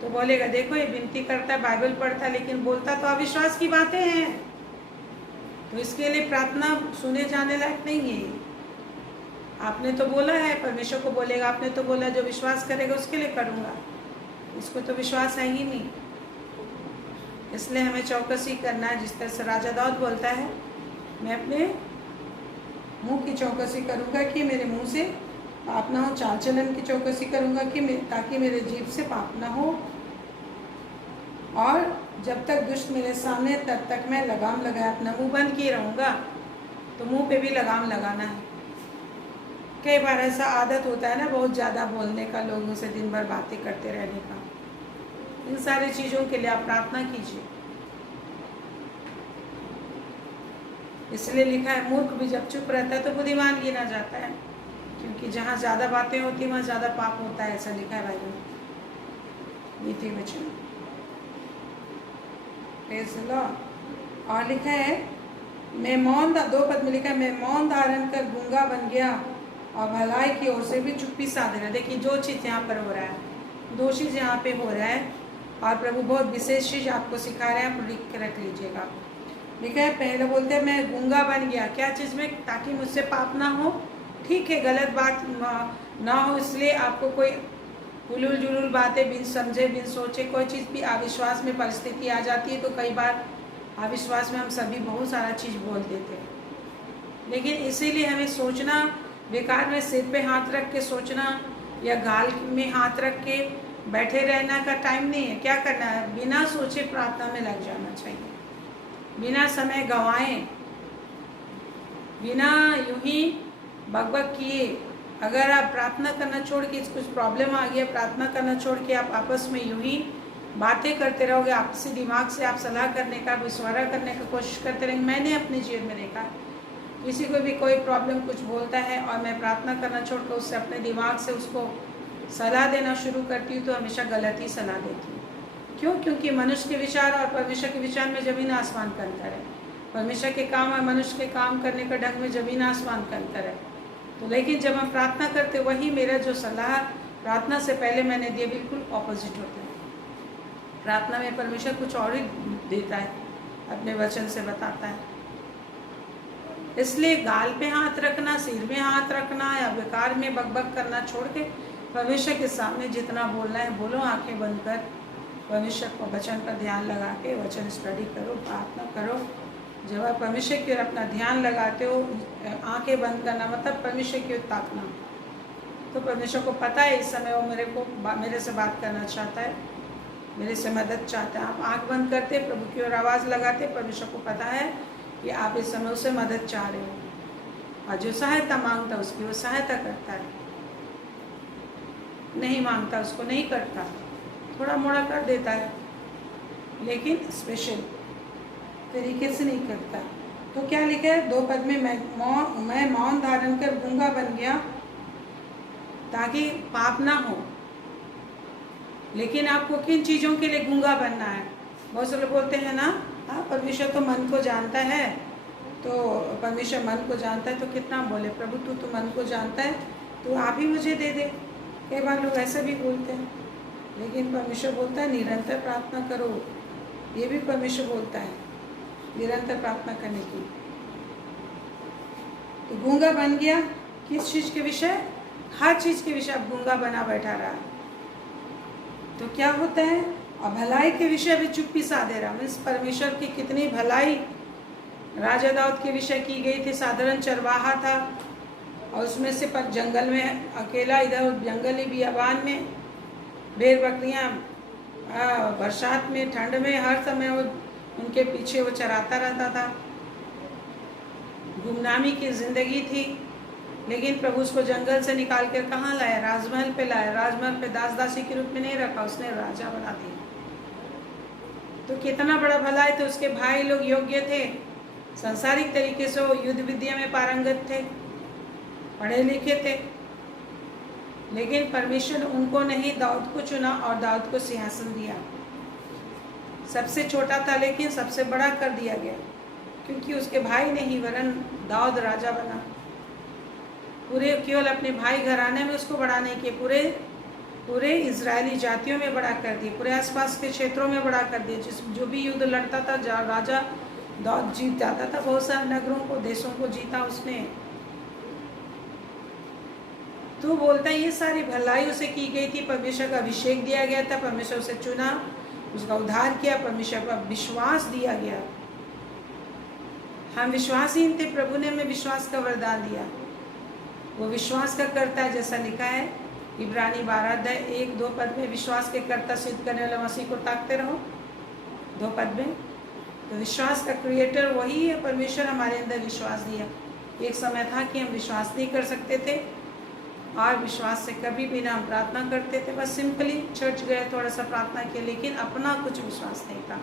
तो बोलेगा देखो ये विनती करता है, बाइबल पढ़ता है, लेकिन बोलता तो अविश्वास की बातें हैं, तो इसके लिए प्रार्थना सुने जाने लायक नहीं है। आपने तो बोला है, परमेश्वर को बोलेगा आपने तो बोला जो विश्वास करेगा उसके लिए करूँगा, इसको तो विश्वास है ही नहीं। इसलिए हमें चौकसी करना है। जिस तरह से राजा दाऊद बोलता है, मैं अपने मुंह की चौकसी करूँगा कि मेरे मुंह से पाप ना हो, चाल चलन की चौकसी करूँगा कि ताकि मेरे जीभ से पाप ना हो, और जब तक दुष्ट मेरे सामने तब तक मैं लगाम लगाए अपना मुंह बंद किए रहूँगा। तो मुंह पे भी लगाम लगाना है। कई बार ऐसा आदत होता है ना बहुत ज़्यादा बोलने का, लोगों से दिन भर बातें करते रहने का। इन सारी चीज़ों के लिए आप प्रार्थना कीजिए। इसलिए लिखा है मूर्ख भी जब चुप रहता है तो बुद्धिमान गिना जाता है, क्योंकि जहाँ ज़्यादा बातें होती हैं वहाँ ज़्यादा पाप होता है। ऐसा लिखा है बाइबल में, नीति वचन। और लिखा है मैं मौन, 2 पद में लिखा है मैं मौन धारण कर गूंगा बन गया और भलाई की ओर से भी चुप्पी साध रहा। देखिए जो चीज़ यहाँ पर हो रहा है, 2 चीज़ यहाँ पे हो रहा है, और प्रभु बहुत विशेष चीज़ आपको सिखा रहे हैं, आप लिख के रख लीजिएगा। लिखा है पहले बोलते हैं मैं गूंगा बन गया, क्या चीज़ में? ताकि मुझसे पाप ना हो। ठीक है, गलत बात ना हो, इसलिए आपको कोई उलूल जुलूल बातें बिन समझे बिन सोचे, कोई चीज़ भी अविश्वास में परिस्थिति आ जाती है तो कई बार अविश्वास में हम सभी बहुत सारा चीज़ बोल देते हैं। लेकिन इसीलिए हमें सोचना, बेकार में सिर पे हाथ रख के सोचना या गाल में हाथ रख के बैठे रहना का टाइम नहीं है। क्या करना है? बिना सोचे प्रार्थना में लग जाना चाहिए, बिना समय गंवाएं, बिना यूं ही बकबक किए। अगर आप प्रार्थना करना छोड़ के, कुछ प्रॉब्लम आ गया, प्रार्थना करना छोड़ के आप आपस में यूं ही बातें करते रहोगे, आपसी दिमाग से आप सलाह करने का, मशवरा करने की कोशिश करते रहेंगे। मैंने अपने जीवन में देखा, किसी को भी कोई प्रॉब्लम कुछ बोलता है और मैं प्रार्थना करना छोड़कर उससे अपने दिमाग से उसको सलाह देना शुरू करती हूँ तो हमेशा गलत ही सलाह देती हूँ। क्यों? क्योंकि मनुष्य के विचार और परमेश्वर के विचार में ज़मीन आसमान का अंतर है। परमेश्वर के काम और मनुष्य के काम करने का ढंग में ज़मीन आसमान का अंतर है। तो लेकिन जब हम प्रार्थना करते, वही मेरा जो सलाह प्रार्थना से पहले मैंने दिया बिल्कुल ऑपोजिट होता है। प्रार्थना में परमेश्वर कुछ और ही देता है, अपने वचन से बताता है। इसलिए गाल पे हाथ रखना, सिर में हाथ रखना या बेकार में बकबक करना छोड़ के परमेश्वर के सामने जितना बोलना है बोलो, आंखें बंद कर परमेश्वर को वचन पर ध्यान लगा के वचन स्टडी करो, प्रार्थना करो। जब आप परमेश्वर की ओर अपना ध्यान लगाते हो, आंखें बंद करना मतलब परमेश्वर की ओर ताकना, तो परमेश्वर को पता है इस समय वो मेरे से बात करना चाहता है, मेरे से मदद चाहता है। आप आंख बंद करते, प्रभु की ओर आवाज़ लगाते, परमेश्वर को पता है कि आप इस समय उससे मदद चाह रहे हो, और जो सहायता मांगता उसकी वो सहायता करता है, नहीं मांगता उसको नहीं करता, थोड़ा मोड़ा कर देता है, लेकिन स्पेशल तरीके से नहीं करता। तो क्या लिखा है 2 पद में मैं मौन धारण कर गूंगा बन गया ताकि पाप ना हो। लेकिन आपको किन चीज़ों के लिए गूंगा बनना है? बहुत से लोग बोलते हैं ना, हाँ परमेश्वर तो मन को जानता है, तो परमेश्वर मन को जानता है तो कितना बोले, प्रभु तू तो मन को जानता है तो आप ही मुझे दे दे। कई बार लोग ऐसा भी बोलते हैं, लेकिन परमेश्वर बोलता है निरंतर प्रार्थना करो। ये भी परमेश्वर बोलता है निरंतर प्रार्थना करने की। तो गूंगा बन गया किस चीज़ के विषय? हर चीज़ के विषय अब गूंगा बना बैठा रहा, तो क्या होता है? और भलाई के विषय भी चुप्पी साधे रहा। मीन्स परमेश्वर की कितनी भलाई राजा दाऊद के विषय की गई थी। साधारण चरवाहा था और उसमें से पर जंगल में अकेला, इधर जंगली बियाबान में भेड़ बकरियाँ बरसात में, ठंड में, हर समय वो उनके पीछे वो चराता रहता था। गुमनामी की ज़िंदगी थी, लेकिन प्रभु उसको जंगल से निकाल कर कहाँ लाया? राजमहल पे लाया। राजमहल पे दास दासी के रूप में नहीं रखा, उसने राजा बना दिया। तो कितना बड़ा भला है। तो उसके भाई लोग योग्य थे, संसारिक तरीके से वो युद्ध विद्या में पारंगत थे, पढ़े लिखे थे, लेकिन परमेश्वर उनको नहीं, दाऊद को चुना और दाऊद को सिंहासन दिया। सबसे छोटा था लेकिन सबसे बड़ा कर दिया गया, क्योंकि उसके भाई ने ही वरन दाऊद राजा बना। पूरे केवल अपने भाई घराने में उसको बड़ा नहीं किया, पूरे इजरायली जातियों में बड़ा कर दिए, पूरे आसपास के क्षेत्रों में बड़ा कर दिए। जो भी युद्ध लड़ता था, राजा दाऊद जीत जाता था। बहुत सारे नगरों को, देशों को जीता उसने। तो बोलता है ये सारी भलाई उसे की गई थी, परमेश्वर का अभिषेक दिया गया था, परमेश्वर उसे चुना, उसका उद्धार किया, परमेश्वर का विश्वास दिया गया। हम विश्वासहीन थे, प्रभु ने हमें विश्वास का वरदान दिया। वो विश्वास का करता है, जैसा लिखा है इब्रानी 12:1-2 पद में, विश्वास के कर्ता सिद्ध करने वाले मसीह को ताकते रहो, 2 पद में। तो विश्वास का क्रिएटर वही है, परमेश्वर हमारे अंदर विश्वास दिया। एक समय था कि हम विश्वास नहीं कर सकते थे, और विश्वास से कभी भी ना हम प्रार्थना करते थे, बस सिंपली चर्च गए, थोड़ा सा प्रार्थना किया, लेकिन अपना कुछ विश्वास नहीं था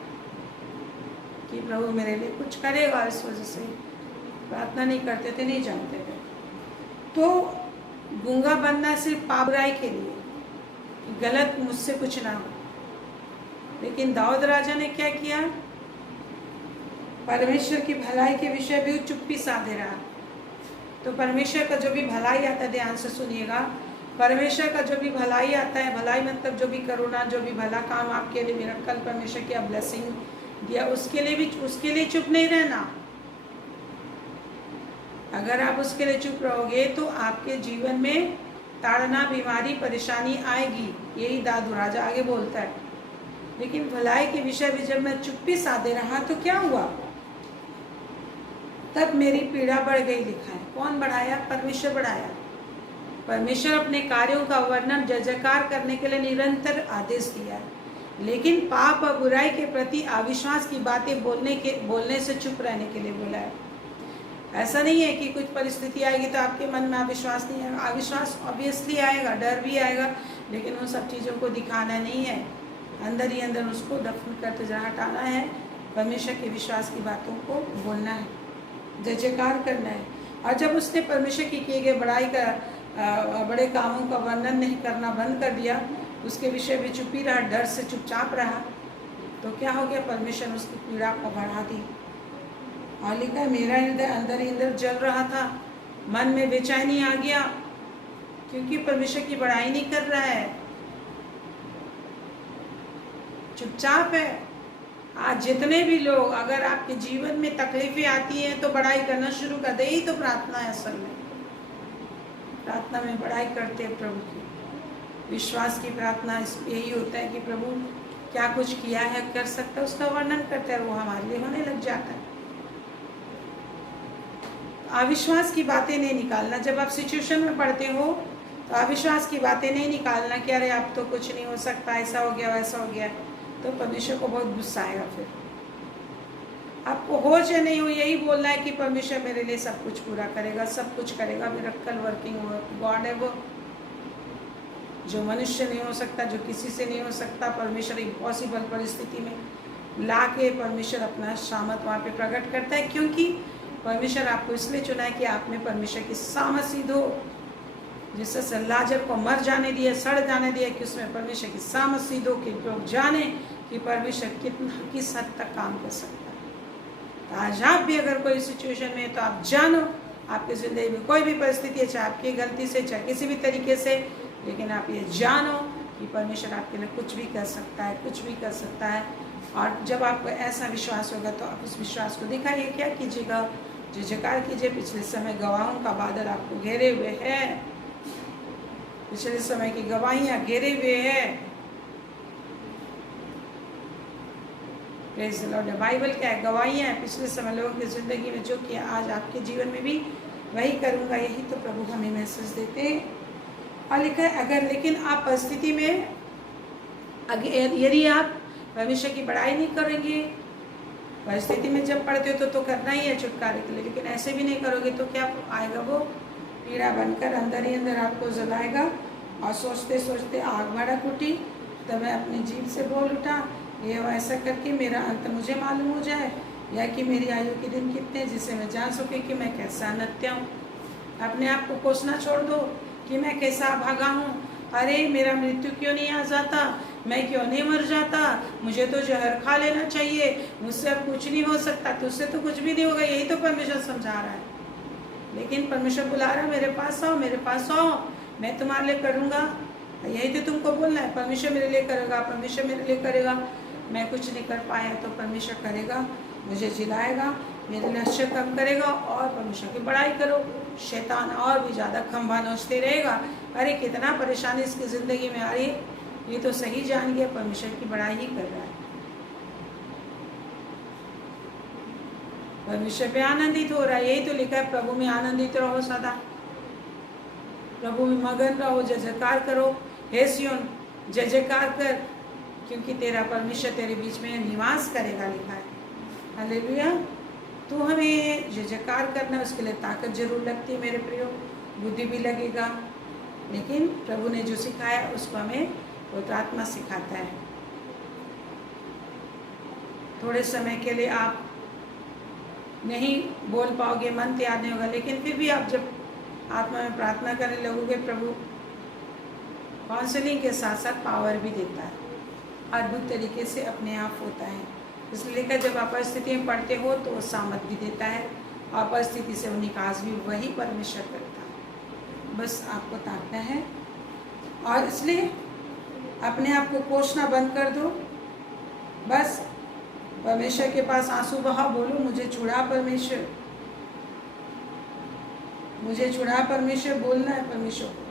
कि प्रभु मेरे लिए कुछ करेगा। इस वजह से प्रार्थना नहीं करते थे, नहीं जानते थे। तो गूंगा बनना सिर्फ पापराई के लिए, गलत मुझसे कुछ ना हो। लेकिन दाऊद राजा ने क्या किया? परमेश्वर की भलाई के विषय भी चुप्पी साधे रहा। तो परमेश्वर का जो भी भलाई आता है, ध्यान से सुनिएगा, परमेश्वर का जो भी भलाई आता है, भलाई मतलब जो भी करुणा, जो भी भला काम आपके लिए, मिरेकल परमेश्वर की ब्लेसिंग दिया, उसके लिए चुप नहीं रहना। अगर आप उसके लिए चुप रहोगे तो आपके जीवन में ताड़ना, बीमारी, परेशानी आएगी। यही दाऊद राजा आगे बोलता है। लेकिन भलाई के विषय में जब मैं चुप्पी साधे रहा तो क्या हुआ? तब मेरी पीड़ा बढ़ गई, लिखा है। कौन बढ़ाया? परमेश्वर बढ़ाया। परमेश्वर अपने कार्यों का वर्णन, जय जयकार करने के लिए निरंतर आदेश दिया है, लेकिन पाप और बुराई के प्रति अविश्वास की बातें बोलने से चुप रहने के लिए बोला है। ऐसा नहीं है कि कुछ परिस्थिति आएगी तो आपके मन में अविश्वास नहीं आएगा। अविश्वास ऑब्वियसली आएगा, डर भी आएगा, लेकिन उन सब चीज़ों को दिखाना नहीं है, अंदर ही अंदर उसको दफन करते जा हटाना है। परमेश्वर के विश्वास की बातों को बोलना है, जय जयकार करना है। और जब उसने परमेश्वर की किए गए बड़े कामों का वर्णन नहीं करना बंद कर दिया, उसके विषय में चुप ही रहा, डर से चुपचाप रहा, तो क्या हो गया? परमेश्वर उसकी पीड़ा को बढ़ा दी। और लिखा है, मेरा हृदय अंदर ही अंदर जल रहा था, मन में बेचैनी आ गया, क्योंकि परमेश्वर की बड़ाई नहीं कर रहा है, चुपचाप है। आज जितने भी लोग, अगर आपके जीवन में तकलीफें आती हैं तो बड़ाई करना शुरू कर दे। यही तो प्रार्थना है असल में। प्रार्थना में बड़ाई करते हैं प्रभु की, विश्वास की प्रार्थना यही होता है कि प्रभु क्या कुछ किया है, कर सकता है, उसका वर्णन करते हैं, वो हमारे लिए होने लग जाता है। अविश्वास की बातें नहीं निकालना। जब आप सिचुएशन में पढ़ते हो तो अविश्वास की बातें नहीं निकालना कि अरे अब तो कुछ नहीं हो सकता, ऐसा हो गया, वैसा हो गया, तो परमेश्वर को बहुत गुस्सा आएगा। फिर आपको हो चाहे नहीं हो, यही बोलना है कि परमेश्वर मेरे लिए सब कुछ पूरा करेगा, सब कुछ करेगा। मिरेकल वर्किंग गॉड है वो, जो मनुष्य नहीं हो सकता, जो किसी से नहीं हो सकता। परमेश्वर इम्पॉसिबल परिस्थिति में ला के परमेश्वर अपना सामर्थ वहाँ पे प्रकट करता है, क्योंकि परमेश्वर आपको इसलिए चुना है कि आप में परमेश्वर की सामर्थ सिद्ध हो। जिससे लाजर को मर जाने दिया, सड़ जाने दिया, कि उसमें परमेश्वर की सामर्थ सिद्ध हो कि लोग जाने कि परमेश्वर किस हद तक काम कर सकता है। तो आज आप भी अगर कोई सिचुएशन में है तो आप जानो, आपकी ज़िंदगी में कोई भी परिस्थिति है, चाहे आपकी गलती से, चाहे किसी भी तरीके से, लेकिन आप ये जानो कि परमेश्वर आपके लिए कुछ भी कर सकता है, कुछ भी कर सकता है। और जब आपको ऐसा विश्वास होगा तो आप उस विश्वास को दिखाइए। क्या कीजिएगा? जय जयकार कीजिए। पिछले समय गवाहों का बादल आपको घेरे हुए है, पिछले समय की गवाहियाँ घेरे हुए हैं। Praise the Lord. बाइबल क्या है? गवाहियाँ हैं पिछले समय लोगों की ज़िंदगी में जो किया, आज आपके जीवन में भी वही करूँगा। यही तो प्रभु हमें मैसेज देते हैं। और लिखा है, अगर लेकिन आप परिस्थिति में यदि आप परमेश्वर की बड़ाई नहीं करेंगे, परिस्थिति में जब पड़ते हो तो करना ही है छुटकारे के लिए, लेकिन ऐसे भी नहीं करोगे तो क्या आएगा? वो पीड़ा बनकर अंदर ही अंदर आपको जलाएगा। और सोचते सोचते आग भड़क उठी, तब मैं अपनी जीभ से बोल उठा, ये ऐसा करके मेरा अंत मुझे मालूम हो जाए, या कि मेरी आयु के दिन कितने, जिससे मैं जान सके कि मैं कैसा नत्य हूँ। अपने आप को कोसना छोड़ दो कि मैं कैसा भागा हूँ। अरे मेरा मृत्यु क्यों नहीं आ जाता, मैं क्यों नहीं मर जाता, मुझे तो जहर खा लेना चाहिए, मुझसे अब कुछ नहीं हो सकता, तुझसे तो कुछ भी नहीं होगा। यही तो परमेश्वर समझा रहा है। लेकिन परमेश्वर बुला रहा है, मेरे पास आओ, मेरे पास आओ, मैं तुम्हारे लिए करूँगा। यही तो तुमको बोलना है, परमेश्वर मेरे लिए करेगा, परमेश्वर मेरे लिए करेगा। मैं कुछ नहीं कर पाया तो परमेश्वर करेगा, मुझे जिलाएगा, मेरे लक्ष्य कम करेगा, और परमेश्वर की बड़ाई करो। शैतान और भी ज़्यादा खंभा नोचते रहेगा, अरे कितना परेशानी इसकी ज़िंदगी में आ रही है, ये तो सही जान गया परमेश्वर की बड़ाई ही कर रहा है। परमेश्वर पे आनंदित हो रहा है। यही तो लिखा है, प्रभु में आनंदित रहो सदा, प्रभु में मगन रहो, जय जयकार करो। हे सियोन जय जयकार कर, क्योंकि तेरा परमेश्वर तेरे बीच में निवास करेगा, लिखा है। हालेलुया। तो हमें जय जयकार करना, उसके लिए ताकत जरूर लगती है मेरे प्रियो, बुद्धि भी लगेगा, लेकिन प्रभु ने जो सिखाया उसको हमें पवित्र आत्मा सिखाता है। थोड़े समय के लिए आप नहीं बोल पाओगे, मन तैयार नहीं होगा, लेकिन फिर भी आप जब आत्मा में प्रार्थना करने लगोगे, प्रभु काउंसलिंग के साथ साथ पावर भी देता है, अद्भुत तरीके से अपने आप होता है। इसलिए लिखा, जब आप परिस्थिति में पढ़ते हो तो वो सामत भी देता है, और परिस्थिति से वो निकास भी वही परमेश्वर करता है। बस आपको ताकना है, और इसलिए अपने आप को कोसना बंद कर दो। बस परमेश्वर के पास आंसू बहाओ, बोलो मुझे छुड़ा परमेश्वर, मुझे छुड़ा परमेश्वर, बोलना है परमेश्वर को।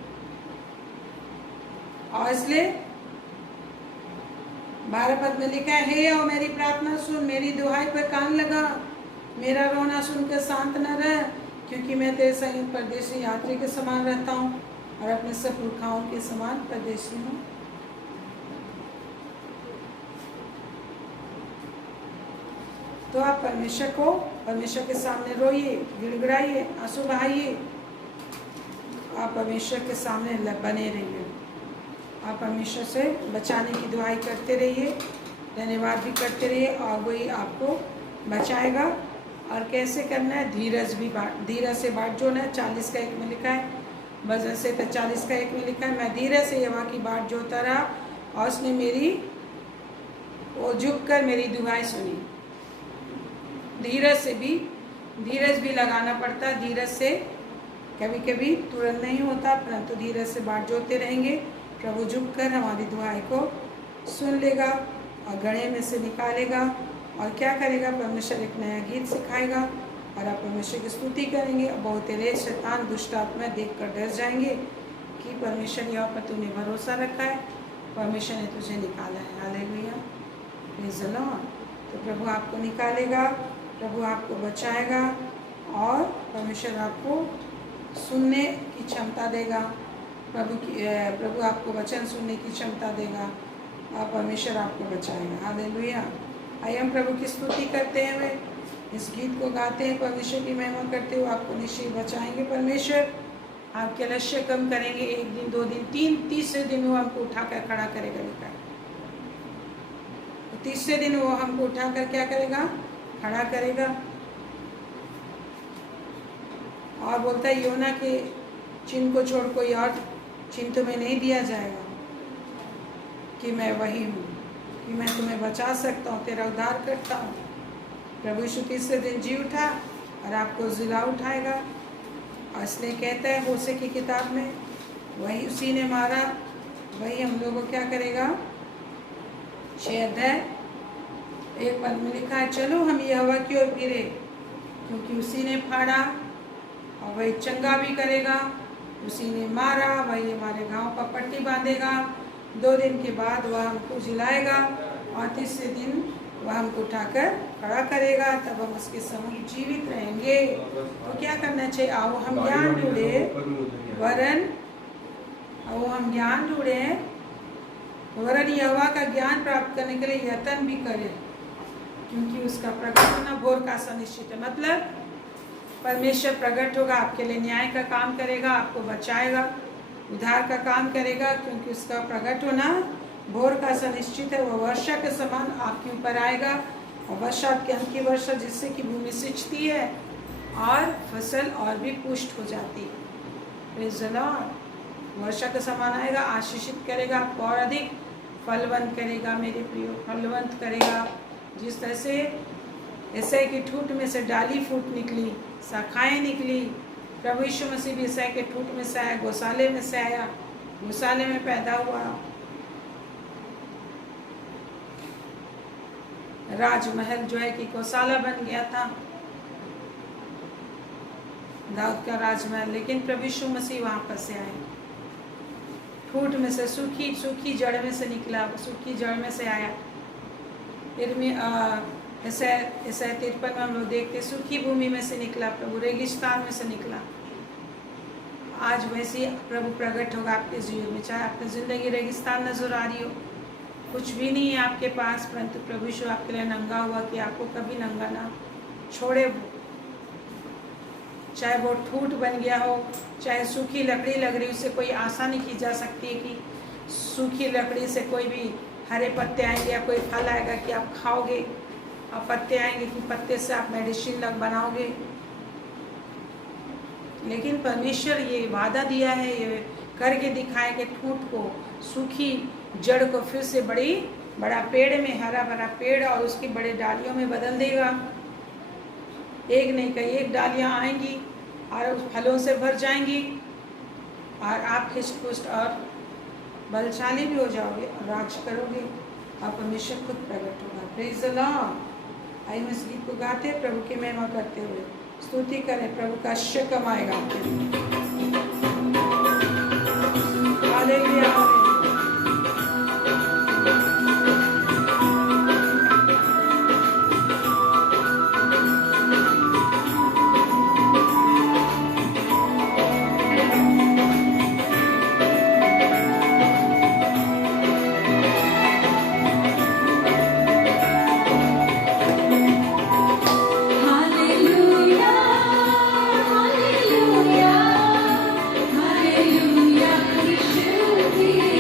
और इसलिए 12 पद में लिखा है, हे आओ मेरी प्रार्थना सुन, मेरी दुहाई पर कान लगा, मेरा रोना सुनकर शांत न रह, क्योंकि मैं तेरे संग परदेशी यात्री के समान रहता हूँ, और अपने सब पुरखाओं के समान परदेशी हूँ। तो आप परमेश्वर के सामने रोइए, गिड़गिड़ाइए, आंसू बहाइए, आप परमेश्वर के सामने बने रहिए, आप परमेश्वर से बचाने की दुआई करते रहिए, धन्यवाद भी करते रहिए, और वही आपको बचाएगा। और कैसे करना है? धीरज से बाट जोड़ना है। 40 का 1 में लिखा है, वजन से तो 40 का 1 में लिखा है, मैं धीरज से यहोवा की बाट जोड़ता रहा, और उसने मेरी वो झुक कर मेरी दुआएं सुनी। धीरज भी लगाना पड़ता है। धीरज से कभी कभी तुरंत नहीं होता, परंतु धीरज से बाट जोड़ते रहेंगे, प्रभु झुक कर हमारी दुआएं को सुन लेगा और गड़े में से निकालेगा। और क्या करेगा? परमेश्वर एक नया गीत सिखाएगा, और आप परमेश्वर की स्तुति करेंगे, और बहुत तेरे शैतान दुष्ट आत्मा देख कर डर जाएंगे कि परमेश्वर यहाँ पर तूने भरोसा रखा है, परमेश्वर ने तुझे निकाला है। Hallelujah, praise the Lord. तो प्रभु आपको निकालेगा, प्रभु आपको बचाएगा, और परमेश्वर आपको सुनने की क्षमता देगा, प्रभु आपको वचन सुनने की क्षमता देगा, और परमेश्वर आपको बचाएगा। हालेलुया। आइए हम प्रभु की स्तुति करते हुए इस गीत को गाते हैं, परमेश्वर की महिमा करते हुए आपको निश्चय बचाएंगे परमेश्वर। आपके लक्ष्य कम करेंगे, 1 दिन 2 दिन 3 तीसरे दिन वो हमको उठाकर खड़ा करेगा, लिखा है। तो तीसरे दिन वो हमको उठाकर क्या करेगा? खड़ा करेगा। और बोलता है, योना के चिन्ह को छोड़ कोई और चिन्ह तुम्हें नहीं दिया जाएगा, कि मैं वही हूँ, कि मैं तुम्हें बचा सकता हूँ, तेरा उद्धार करता हूँ। प्रभु यीशु तीसरे दिन जी उठा और आपको जिला उठाएगा। और इसलिए कहता है होशे की किताब में, वही उसी ने मारा, वही हम लोगों को क्या करेगा? 6 अध्याय 1 पद में लिखा है, चलो हम यहोवा की ओर फिरे, क्योंकि उसी ने फाड़ा और वही चंगा भी करेगा, उसी ने मारा, वही हमारे गाँव पर पट्टी बांधेगा। 2 दिन के बाद वह हमको जिलाएगा, और तीसरे दिन वह हमको उठाकर खड़ा करेगा, तब हम उसके समुख जीवित रहेंगे। तो क्या करना चाहिए? आओ हम ज्ञान ढूंढे, वरन आओ हम ज्ञान ढूंढे, वरन यहोवा का ज्ञान प्राप्त करने के लिए यत्न भी करे, क्योंकि उसका प्रकट होना भोर का सुनिश्चित है। मतलब परमेश्वर प्रकट होगा, आपके लिए न्याय का काम करेगा, आपको बचाएगा, उद्धार का काम करेगा, क्योंकि उसका प्रकट होना भोर का सुनिश्चित है। वह वर्षा के समान आपके ऊपर आएगा, और वर्षा के अंत की वर्षा, जिससे कि भूमि सिंचती है और फसल और भी पुष्ट हो जाती है। Praise the Lord. वर्षा के समान आएगा, आशीषित करेगा, आपको और अधिक फलवंत करेगा मेरे प्रियो, फलवंत करेगा। जिस तरह से ईसाई की ठूठ में से डाली फूट निकली, शाखाएं निकली, प्रभु यीशु मसीह भी ईसाई के ठूठ में से आया, गौशाले में से आया, गौशाले में पैदा हुआ, राजमहल जो है कि गौशाला बन गया था, दाऊद का राजमहल। लेकिन प्रभु यीशु मसीह वहाँ पर से आए, ठूठ में से, सूखी जड़ में से निकला, सूखी जड़ में से आया। ऐसा 53 में हम लोग देखते, सूखी भूमि में से निकला प्रभु, रेगिस्तान में से निकला। आज वैसे प्रभु प्रकट होगा आपके जीवन में, चाहे आपकी ज़िंदगी रेगिस्तान नजर आ रही हो, कुछ भी नहीं है आपके पास, परंतु प्रभु यीशु आपके लिए नंगा हुआ कि आपको कभी नंगा ना छोड़े। चाहे वो ठूठ बन गया हो, चाहे सूखी लकड़ी लग रही, उससे कोई आशा नहीं की जा सकती है कि सूखी लकड़ी से कोई भी हरे पत्ते आएंगे या कोई फल आएगा कि आप खाओगे, और पत्ते आएंगे कि पत्ते से आप मेडिसिन लग बनाओगे। लेकिन परमेश्वर ये वादा दिया है, ये करके दिखाए कि ठूठ को, सूखी जड़ को फिर से बड़ा पेड़ में, हरा भरा पेड़ और उसकी बड़े डालियों में बदल देगा। एक नहीं कई एक डालियाँ आएंगी और उस फलों से भर जाएंगी, और आप हृष्ट-पुष्ट और बलशाली भी हो जाओगे और राज करोगे, और परमेश्वर खुद प्रकट होगा। Praise the Lord. आइए हम इस गीत को गाते, प्रभु की महिमा करते हुए स्तुति करें, प्रभु का शक्म आएगा आपके लिए। Hallelujah. Hallelujah, hallelujah, hallelujah, Yeshua.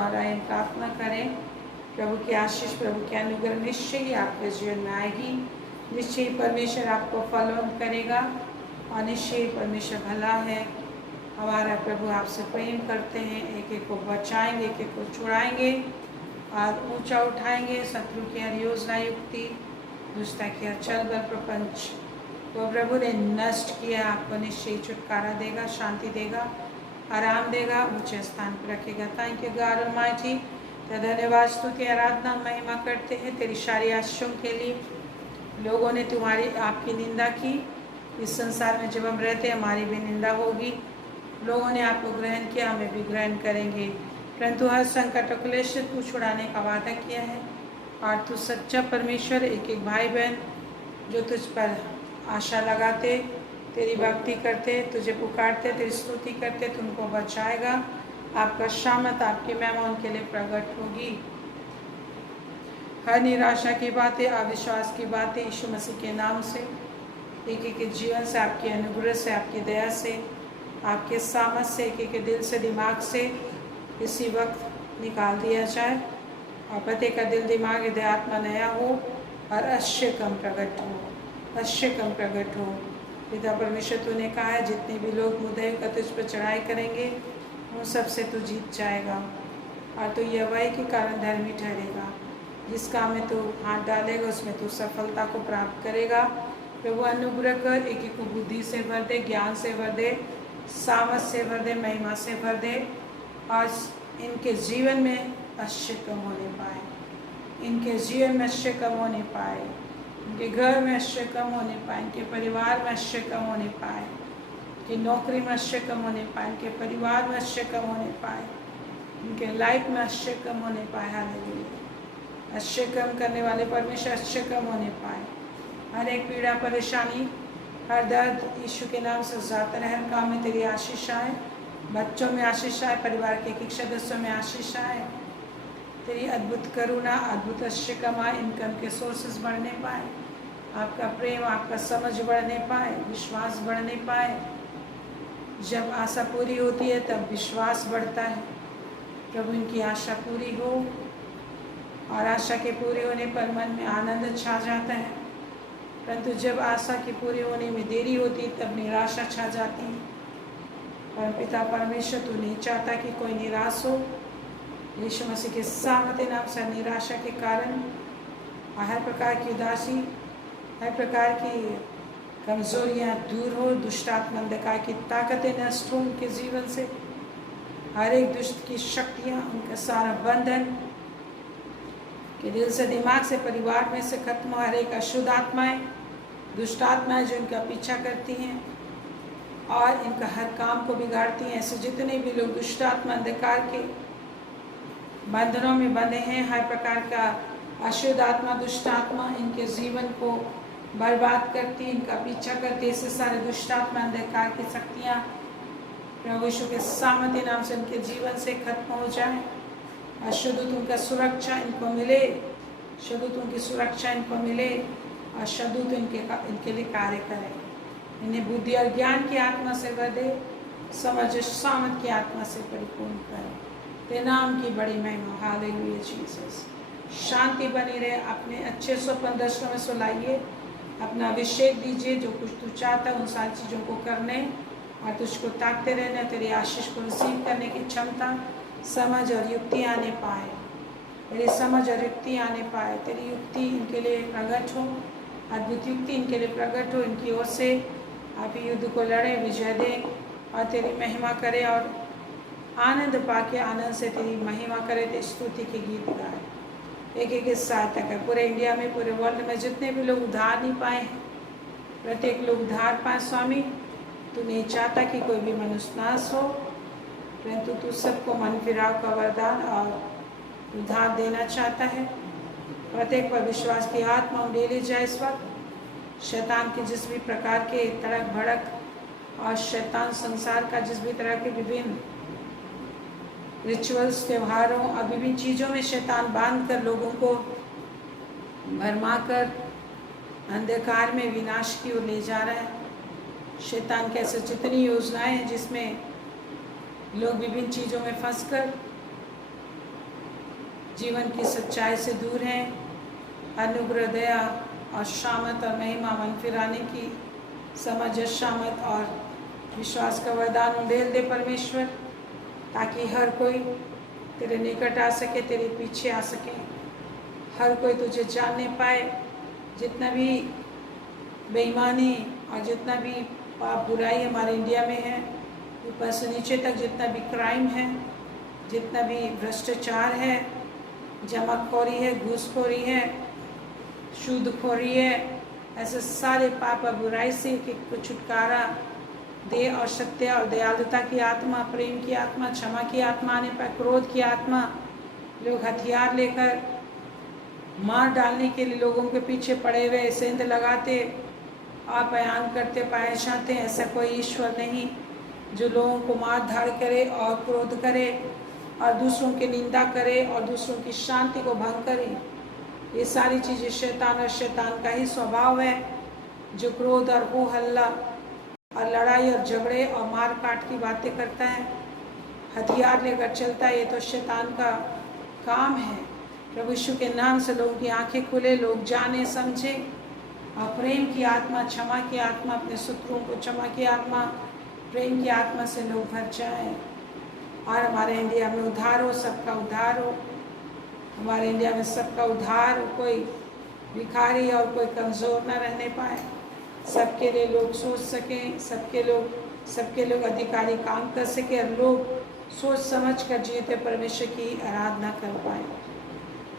द्वारा इन प्रार्थना करें। प्रभु की आशीष, प्रभु के अनुग्रह निश्चय ही आपके जीवन में आएगी। निश्चय ही परमेश्वर आपको फलवंत करेगा और निश्चय ही परमेश्वर भला है। हमारा प्रभु आपसे प्रेम करते हैं। एक एक को बचाएंगे, एक एक को छुड़ाएंगे और ऊंचा उठाएंगे। शत्रु की हर योजना युक्ति, दुष्टता की हर छल बल प्रपंच वो प्रभु ने नष्ट किया। आपको निश्चय छुटकारा देगा, शांति देगा, आराम देगा, ऊंचे स्थान पर रखेगा। Thank you God almighty. तो धन्यवाद, स्तुति, आराधना, महिमा करते हैं तेरी सारी आशीषों के लिए। लोगों ने तुम्हारी आपकी निंदा की। इस संसार में जब हम रहते हमारी भी निंदा होगी। लोगों ने आपको ग्रहण किया, हमें भी ग्रहण करेंगे, परंतु हर संकट और क्लेश से तू छुड़ाने का वादा किया है। और तू सच्चा परमेश्वर, एक एक भाई बहन जो तुझ पर आशा लगाते, तेरी भक्ति करते, तुझे पुकारते, तेरी स्तुति करते, तुमको बचाएगा। आपका शामत, आपकी महिमा उनके लिए प्रकट होगी। हर निराशा की बातें, अविश्वास की बातें यीशु मसीह के नाम से, एक एक के जीवन से, आपके अनुग्रह से, आपकी दया से, आपके सामर्थ से, एक एक के दिल से, दिमाग से इसी वक्त निकाल दिया जाए और प्रत्येक का दिल, दिमाग, हृदय, आत्मा नया हो और अश्य कम प्रकट हो, अश्य कम प्रकट हो। पिता परमेश्वर तूने कहा है जितने भी लोग मुद्दे का तुझ पर चढ़ाई करेंगे उन सब से तू जीत जाएगा और तू यहोवाही के कारण धर्मी ठहरेगा। जिस काम में तू हाथ डालेगा उसमें तू सफलता को प्राप्त करेगा। प्रभु अनुग्रह कर, एक एक को बुद्धि से भर दे, ज्ञान से भर दे, सामर्थ से भर दे, महिमा से भर दे और इनके जीवन में अश्य कम होने पाए, इनके जीवन में अश्य कम होने पाए, इनके घर में अश्य कम होने पाए, इनके परिवार में अश्य कम होने पाए, इनकी नौकरी में अश्य कम होने पाए, इनके परिवार में अश्य कम होने पाए, इनके लाइफ में अश्य कम होने पाए। हालेलुया। अश्य कम करने वाले परमेश्वर अश्य कम होने पाए। हर एक पीड़ा, परेशानी, हर दर्द यीशु के नाम से जाता रहे। हर काम में तेरी आशीष आए, बच्चों में आशीष आए, परिवार के एक सदस्यों में आशीष आए। तेरी अद्भुत करुणा, अद्भुत अश्य कमाए, इनकम के सोर्सेस बढ़ने पाए, आपका प्रेम, आपका समझ बढ़ने पाए, विश्वास बढ़ने पाए। जब आशा पूरी होती है तब विश्वास बढ़ता है। प्रभु इनकी आशा पूरी हो और आशा के पूरे होने पर मन में आनंद छा जाता है, परंतु जब आशा के पूरे होने में देरी होती तब निराशा छा जाती है। पर पिता परमेश्वर तू नहीं चाहता कि कोई निराश हो। यीशु मसीह के सामर्थ्य नाम से निराशा के कारण हर प्रकार की उदासी, हर प्रकार की कमजोरियां दूर हो, दुष्टात्मा अंधकार की ताकतें नष्ट हो उनके जीवन से, हर एक दुष्ट की शक्तियां, उनका सारा बंधन के दिल से, दिमाग से, परिवार में से खत्म हो। हर एक अशुद्ध आत्माएं, दुष्ट आत्माएं जो इनका पीछा करती हैं और इनका हर काम को बिगाड़ती हैं, ऐसे जितने भी लोग दुष्ट आत्मा अंधकार के बंधनों में बंधे हैं, हर प्रकार का अशुद्ध आत्मा, दुष्ट आत्मा इनके जीवन को बर्बाद करती है, इनका पीछा करती है। इससे सारे दुष्ट आत्मा अंधकार की शक्तियाँ प्रभु यीशु के सामर्थ्य नाम से इनके जीवन से खत्म हो जाए। अशुद्ध उनका सुरक्षा इनको मिले, शुद्ध उनकी सुरक्षा इनको मिले और शुद्ध इनके लिए कार्य करें। इन्हें बुद्धि और ज्ञान की आत्मा से भर दे, समझ सामर्थ की आत्मा से परिपूर्ण करें। तेरे नाम की बड़ी महिमा। Hallelujah Jesus. शांति बनी रहे। अपने अच्छे स्वप्न दर्शनों में सुलाइए, अपना अभिषेक दीजिए, जो कुछ तू चाहता है उन सारी चीज़ों को करने और तुझको ताकते रहना। तेरी आशीष को रिसीव करने की क्षमता, समझ और युक्ति आने पाए, तेरी समझ और युक्ति आने पाए, तेरी युक्ति इनके लिए प्रकट हो, अद्भुत युक्ति इनके लिए प्रकट हो। इनकी ओर से आप युद्ध को लड़े, विजय दे और तेरी महिमा करे और आनंद पाके आनंद से तेरी महिमा करे, तेरी स्तुति के गीत गाए। एक एक सहायता कर। पूरे इंडिया में, पूरे वर्ल्ड में जितने भी लोग उद्धार नहीं पाए, प्रत्येक लोग उद्धार पाए। स्वामी तू नहीं चाहता कि कोई भी मनुष्य नाश हो, परंतु तू सबको मन फिराव का वरदान और उद्धार देना चाहता है। प्रत्येक पर विश्वास की आत्मा उड़े ले जाए। इस वक्त शैतान के जिस भी प्रकार के तड़क भड़क और शैतान संसार का जिस भी तरह के विभिन्न रिचुअल्स, त्योहारों और विभिन्न चीज़ों में शैतान बांध कर लोगों को भरमा कर अंधकार में विनाश की ओर ले जा रहा है। शैतान के ऐसे जितनी योजनाएं हैं जिसमें लोग विभिन्न चीज़ों में फंसकर जीवन की सच्चाई से दूर हैं। अनुग्रह, दया और शामत और महिमा मन फिराने की समझ, शामत और विश्वास का वरदान उंडेल दे परमेश्वर, ताकि हर कोई तेरे निकट आ सके, तेरे पीछे आ सके, हर कोई तुझे जानने पाए। जितना भी बेईमानी और जितना भी पाप बुराई हमारे इंडिया में है, ऊपर से नीचे तक जितना भी क्राइम है, जितना भी भ्रष्टाचार है, जमाखोरी है, घूसखोरी है, सूदखोरी है, ऐसे सारे पाप और बुराई से एक छुटकारा दे और सत्य और दयालुता की आत्मा, प्रेम की आत्मा, क्षमा की आत्मा आने पर, क्रोध की आत्मा, लोग हथियार लेकर मार डालने के लिए लोगों के पीछे पड़े हुए सेंध लगाते और बयान करते पाए जाते हैं। ऐसा कोई ईश्वर नहीं जो लोगों को मार धाड़ करे और क्रोध करे और दूसरों की निंदा करे और दूसरों की शांति को भंग करे। ये सारी चीज़ें शैतान और शैतान का ही स्वभाव है, जो क्रोध और हो हल्ला और लड़ाई और झगड़े और मार काट की बातें करता है, हथियार लेकर चलता है। ये तो शैतान का काम है। प्रभु यीशु के नाम से लोगों की आंखें खुले, लोग जाने समझे और प्रेम की आत्मा, क्षमा की आत्मा, अपने शत्रुओं को क्षमा की आत्मा, प्रेम की आत्मा से लोग भर जाएं और हमारे इंडिया में उद्धार हो, सबका उद्धार हो। हमारे इंडिया में सबका उद्धार हो, कोई भिखारी और कोई कमज़ोर न रहने पाए, सबके लिए लोग सोच सकें, सबके लोग अधिकारी काम कर सके और लोग सोच समझ कर जीते परमेश्वर की आराधना कर पाए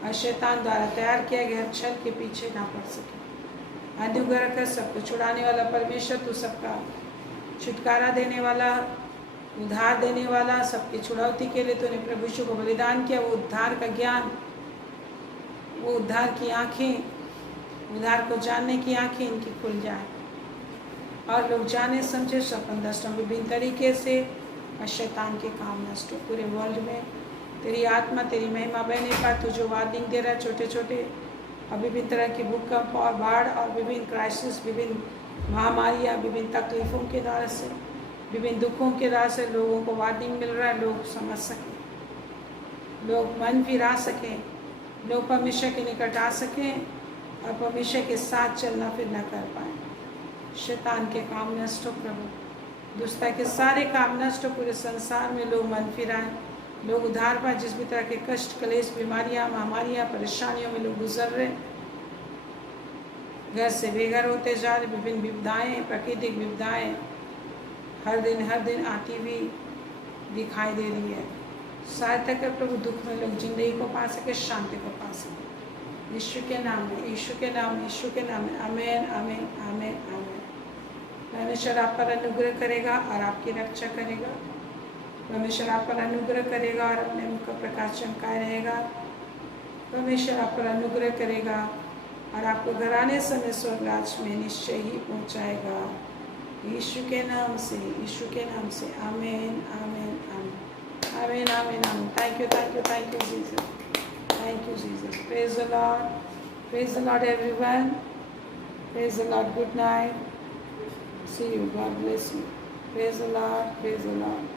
और शैतान द्वारा तैयार किया गया छल के पीछे ना पड़ सके। अनुग्रह कर सबको छुड़ाने वाला परमेश्वर, तू सबका छुटकारा देने वाला, उद्धार देने वाला, सबकी छुड़ौती के लिए तूने प्रभु यीशु को बलिदान किया। वो उद्धार का ज्ञान, वो उद्धार की आँखें, उद्धार को जानने की आँखें इनकी खुल जाए और लोग जाने समझे स्वपन दर्शन विभिन्न तरीके से और शैतान के काम नष्ट हो। पूरे वर्ल्ड में तेरी आत्मा, तेरी महिमा बहने का तू जो वार्निंग दे रहा है, छोटे छोटे और विभिन्न तरह के भूकंप और बाढ़ और विभिन्न क्राइसिस, विभिन्न महामारियाँ, विभिन्न तकलीफ़ों के द्वारा से, विभिन्न दुखों के द्वारा से लोगों को वार्निंग मिल रहा है। लोग समझ सकें, लोग मन फिरा सकें, लोग परमेश्वर के निकट आ सकें और परमेश्वर के साथ चलना फिरना कर पाएँ। शैतान के काम नष्ट हो प्रभु, दुष्टता के सारे काम नष्ट हो। पूरे संसार में लोग मन फिराएं, लोग उद्धार पाए। जिस भी तरह के कष्ट, क्लेश, बीमारियां, महामारियां, परेशानियों में लोग गुजर रहे, घर से बेघर होते जा रहे, विभिन्न विपदाएं, प्राकृतिक विपदाएं हर दिन आती हुई दिखाई दे रही है। सहायता कर प्रभु, दुख में लोग जिंदगी को पा सके, शांति को पा सके। यीशु के नाम में, यीशु के नाम में, यीशु के नाम में। आमेन, आमेन, आमेन, आमेन। परमेश्वर आप पर अनुग्रह करेगा और आपकी रक्षा करेगा। परमेश्वर आप पर अनुग्रह करेगा और अपने मुख का प्रकाश चमकाए रहेगा। परमेश्वर आप पर अनुग्रह करेगा और आपको घर आने समय स्वर्ग राज में निश्चय ही पहुंचाएगा। यीशु के नाम से, यीशु के नाम से। आमेन, आमेन, आमेन, आमेन, आमेन, आमेन। Thank you, thank you, thank you Jesus, thank you Jesus. Praise the Lord, praise the Lord everyone, praise the Lord. Good night, see you, God bless you. Praise the Lord, praise the Lord.